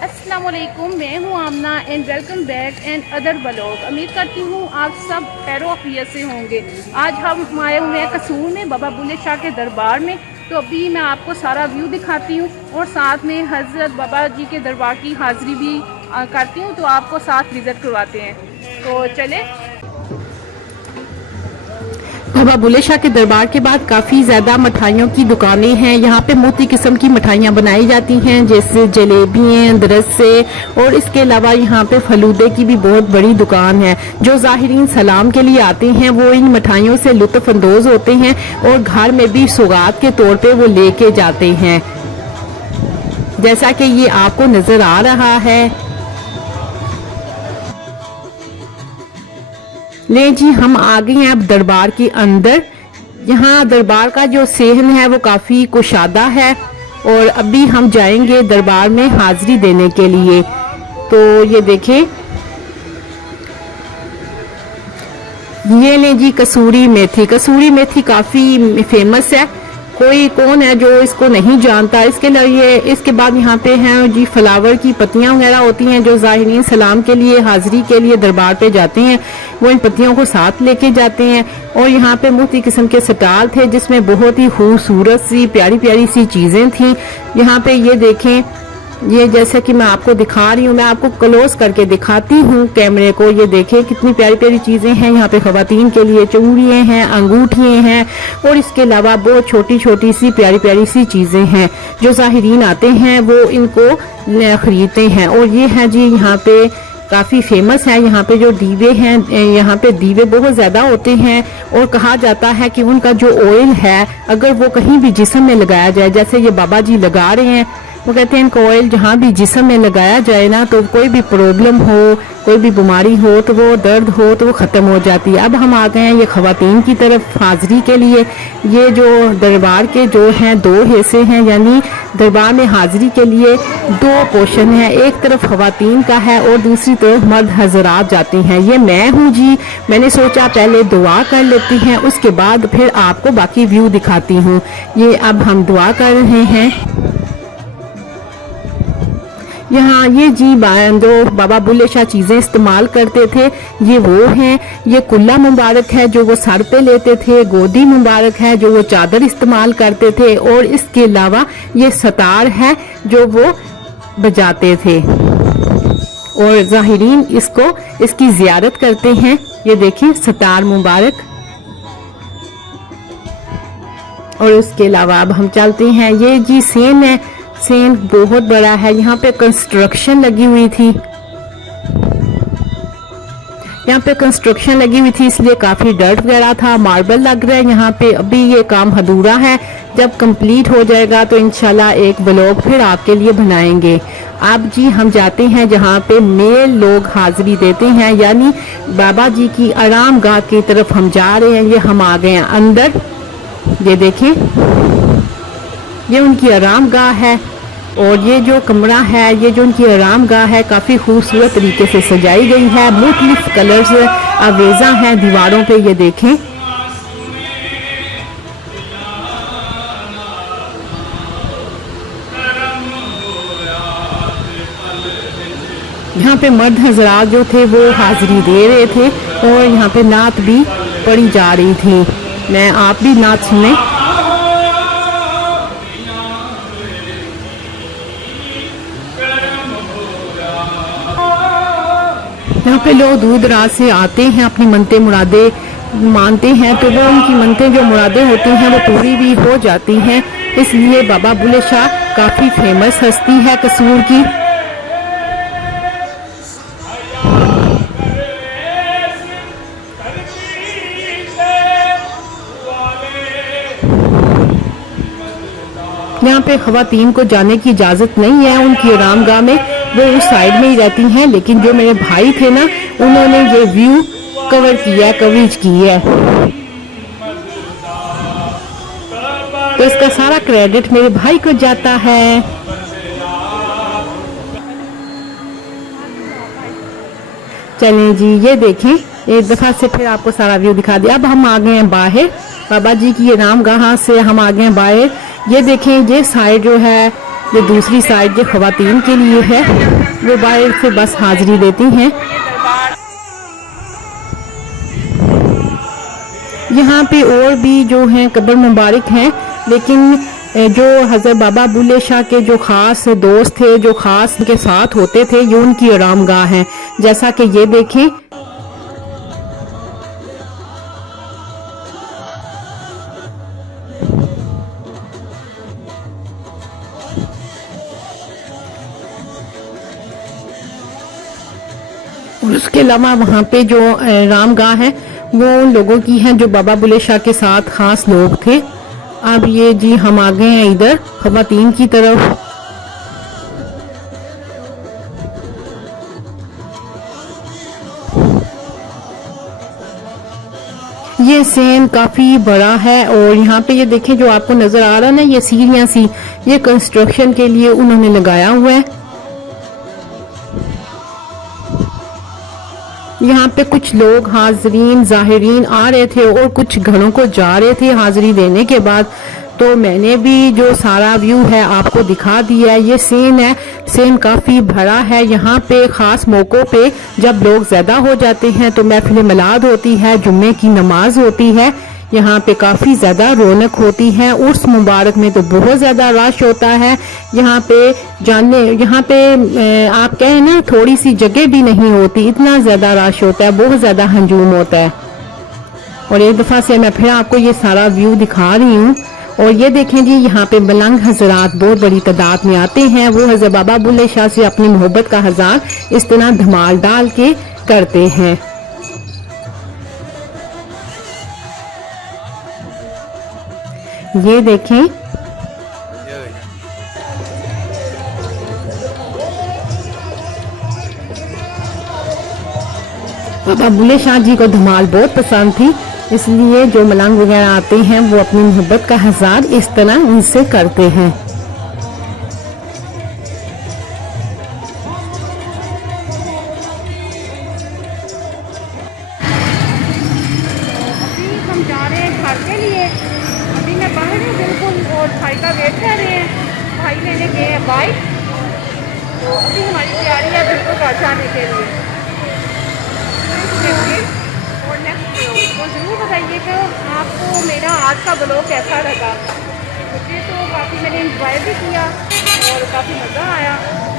अस्सलाम वालेकुम, मैं हूँ Amna and welcome back and other blog. उम्मीद करती हूँ आप सब खैर वफियत से होंगे। आज हम आए हुए हैं कसूर में बाबा बुल्ले शाह के दरबार में। तो अभी मैं आपको सारा व्यू दिखाती हूँ और साथ में हज़रत बाबा जी के दरबार की हाज़िरी भी करती हूँ, तो आपको साथ विज़िट करवाते हैं। तो चले। बाबा बुल्ले शाह के दरबार के बाद काफ़ी ज़्यादा मिठाइयों की दुकानें हैं। यहाँ पे मोती किस्म की मिठाइयाँ बनाई जाती हैं, जैसे जलेबियाँ, दरसे, और इसके अलावा यहाँ पे फलूदे की भी बहुत बड़ी दुकान है। जो ज़ाहिरीन सलाम के लिए आते हैं वो इन मिठाइयों से लुत्फ़ अंदोज़ होते हैं और घर में भी सौगात के तौर पे वो लेके जाते हैं, जैसा कि ये आपको नज़र आ रहा है। ले जी, हम आ गए हैं अब दरबार के अंदर। यहाँ दरबार का जो सेहन है वो काफ़ी कुशादा है और अभी हम जाएंगे दरबार में हाजिरी देने के लिए। तो ये देखें, ये ले जी कसूरी मेथी। कसूरी मेथी काफ़ी फेमस है, कोई कौन है जो इसको नहीं जानता। इसके लिए इसके बाद यहाँ पे हैं जी फ्लावर की पत्तियाँ वगैरह होती हैं, जो ज़ाहिरीन सलाम के लिए हाजिरी के लिए दरबार पे जाते हैं, वो इन पत्तियों को साथ लेके जाते हैं। और यहाँ पे मुख्तलिफ किस्म के स्टाल थे जिसमें बहुत ही खूबसूरत सी प्यारी प्यारी सी चीज़ें थी। यहाँ पे ये देखें, ये जैसे कि मैं आपको दिखा रही हूँ, मैं आपको क्लोज करके दिखाती हूँ कैमरे को। ये देखें कितनी प्यारी प्यारी चीज़ें हैं। यहाँ पे ख़वातीन के लिए चूड़ियाँ हैं, अंगूठियाँ हैं, और इसके अलावा बहुत छोटी छोटी सी प्यारी प्यारी सी चीज़ें हैं। जो ज़ाहिरीन आते हैं वो इनको ख़रीदते हैं। और ये है जी, यहाँ पे काफ़ी फेमस है। यहाँ पे जो दीवे हैं, यहाँ पे दीवे बहुत ज़्यादा होते हैं और कहा जाता है कि उनका जो ऑयल है अगर वो कहीं भी जिस्म में लगाया जाए, जैसे ये बाबा जी लगा रहे हैं, वो कहते हैं इनका ऑयल जहाँ भी जिस्म में लगाया जाए ना, तो कोई भी प्रॉब्लम हो, कोई भी बीमारी हो, तो वो दर्द हो तो वो ख़त्म हो जाती है। अब हम आ गए हैं ये ख़वातीन की तरफ हाज़िरी के लिए। ये जो दरबार के जो हैं दो हिस्से हैं, यानी दरबार में हाज़िरी के लिए दो पोर्शन है, एक तरफ ख़वातीन का है और दूसरी तरफ मर्द हज़रात जाते हैं। ये मैं हूँ जी, मैंने सोचा पहले दुआ कर लेती हैं, उसके बाद फिर आपको बाकी व्यू दिखाती हूँ। ये अब हम दुआ कर रहे हैं। यहाँ ये जी जो बाबा बुल्ले शाह चीज़ें इस्तेमाल करते थे ये वो हैं। ये कुल्ला मुबारक है जो वो सर पे लेते थे, गोदी मुबारक है जो वो चादर इस्तेमाल करते थे, और इसके अलावा ये सतार है जो वो बजाते थे। और ज़ाहिरीन इसकी ज़ियारत करते हैं। ये देखिए सतार मुबारक। और उसके अलावा अब हम चलते हैं, ये जी सेन है, सेन बहुत बड़ा है। यहाँ पे कंस्ट्रक्शन लगी हुई थी, यहाँ पे कंस्ट्रक्शन लगी हुई थी इसलिए काफ़ी डर्ट वगैरह था, मार्बल लग रहा है यहाँ पे। अभी ये काम अधूरा है, जब कंप्लीट हो जाएगा तो इंशाल्लाह एक व्लॉग फिर आपके लिए बनाएंगे। अब जी हम जाते हैं जहाँ पे मेल लोग हाजिरी देते हैं, यानी बाबा जी की आराम गाह की तरफ हम जा रहे हैं। ये हम आ गए हैं अंदर। ये देखें, ये उनकी आराम गाह है और ये जो कमरा है, ये जो उनकी आराम गाह है, काफ़ी खूबसूरत तरीके से सजाई गई है। मुख्तलिफ कलर्स आवेज़ा हैं दीवारों पे। ये देखें, यहाँ पे मर्द हजरात जो थे वो हाजिरी दे रहे थे और यहाँ पे नात भी पढ़ी जा रही थी। मैं आप भी नात सुने। यहाँ पे लोग दूर दराज से आते हैं, अपनी मनते मुरादे मानते हैं, तो वो उनकी मनते जो मुरादे होती हैं वो पूरी भी हो जाती हैं। इसलिए बाबा बुल्ले शाह काफ़ी फेमस हस्ती है कसूर की। यहाँ पे ख़वातीन को जाने की इजाज़त नहीं है उनकी आरामगाह में, वो उस साइड में ही रहती हैं। लेकिन जो मेरे भाई थे ना, उन्होंने ये व्यू कवर किया, कवरेज की है, तो इसका सारा क्रेडिट मेरे भाई को जाता है। चलें जी, ये देखें, एक दफ़ा से फिर आपको सारा व्यू दिखा दिया। अब हम आ गए हैं बाहर, बाबा जी की आरामगाह से हम आ गए हैं बाहर। ये देखें, ये साइड जो है जो दूसरी साइड जो खवातीन के लिए है वो बाहर से बस हाजिरी देती हैं। यहाँ पे और भी जो हैं कब्र मुबारक हैं, लेकिन जो हज़रत बाबा बुल्ले शाह के जो ख़ास दोस्त थे, जो ख़ास के साथ होते थे, ये उनकी आरामगाह है। जैसा कि ये देखें, और उसके अलावा वहाँ पे जो आरामगाह है वो उन लोगों की है जो बाबा बुल्ले शाह के साथ ख़ास लोग थे। अब ये जी हम आ गए हैं इधर खवातीन की तरफ। ये सेन काफ़ी बड़ा है और यहाँ पे ये देखें जो आपको नज़र आ रहा है ना, ये सीढ़ियाँ सी, ये कंस्ट्रक्शन के लिए उन्होंने लगाया हुआ है। यहाँ पे कुछ लोग हाजरीन ज़ाहिरीन आ रहे थे और कुछ घरों को जा रहे थे हाजिरी देने के बाद। तो मैंने भी जो सारा व्यू है आपको दिखा दिया है। ये सेन है, सेन काफ़ी बड़ा है। यहाँ पे ख़ास मौक़ों पे जब लोग ज़्यादा हो जाते हैं तो महफिल मिलाद होती है, जुम्मे की नमाज होती है, यहाँ पे काफ़ी ज़्यादा रौनक होती है। उर्स मुबारक में तो बहुत ज़्यादा रश होता है। यहाँ पे यहाँ पे आप कहें ना थोड़ी सी जगह भी नहीं होती, इतना ज़्यादा रश होता है, बहुत ज़्यादा हजूम होता है। और एक दफ़ा से मैं फिर आपको ये सारा व्यू दिखा रही हूँ। और ये देखें जी, यहाँ पे मलंग हजरात बहुत बड़ी तादाद में आते हैं। वो हज़रत बाबा बुल्ले शाह से अपनी मोहब्बत का हजार इस तरह धमाल डाल के करते हैं। ये देखें, बाबा बुल्ले शाह जी को धमाल बहुत पसंद थी, इसलिए जो मलंग वगैरह आते हैं वो अपनी मोहब्बत का हजार इस तरह उनसे करते हैं। अभी हम जा रहे हैं घर के लिए। अभी मैं बाहर हूँ बिल्कुल और भाई का वेट कर रहे हैं। भाई लेने गए हैं बाइक, तो अभी हमारी तैयारी है बिल्कुल घर जाने के लिए। और नेक्स्ट ब्लॉग तो ज़रूर बताइए कि आपको मेरा आज का ब्लॉग कैसा लगा। मुझे तो काफ़ी मैंने इंजॉय भी किया और काफ़ी मज़ा आया,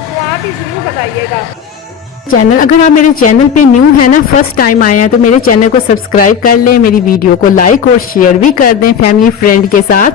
तो आप ही ज़रूर बताइएगा। चैनल, अगर आप मेरे चैनल पे न्यू है ना, फर्स्ट टाइम आए हैं, तो मेरे चैनल को सब्सक्राइब कर लें, मेरी वीडियो को लाइक और शेयर भी कर दें फैमिली फ्रेंड के साथ,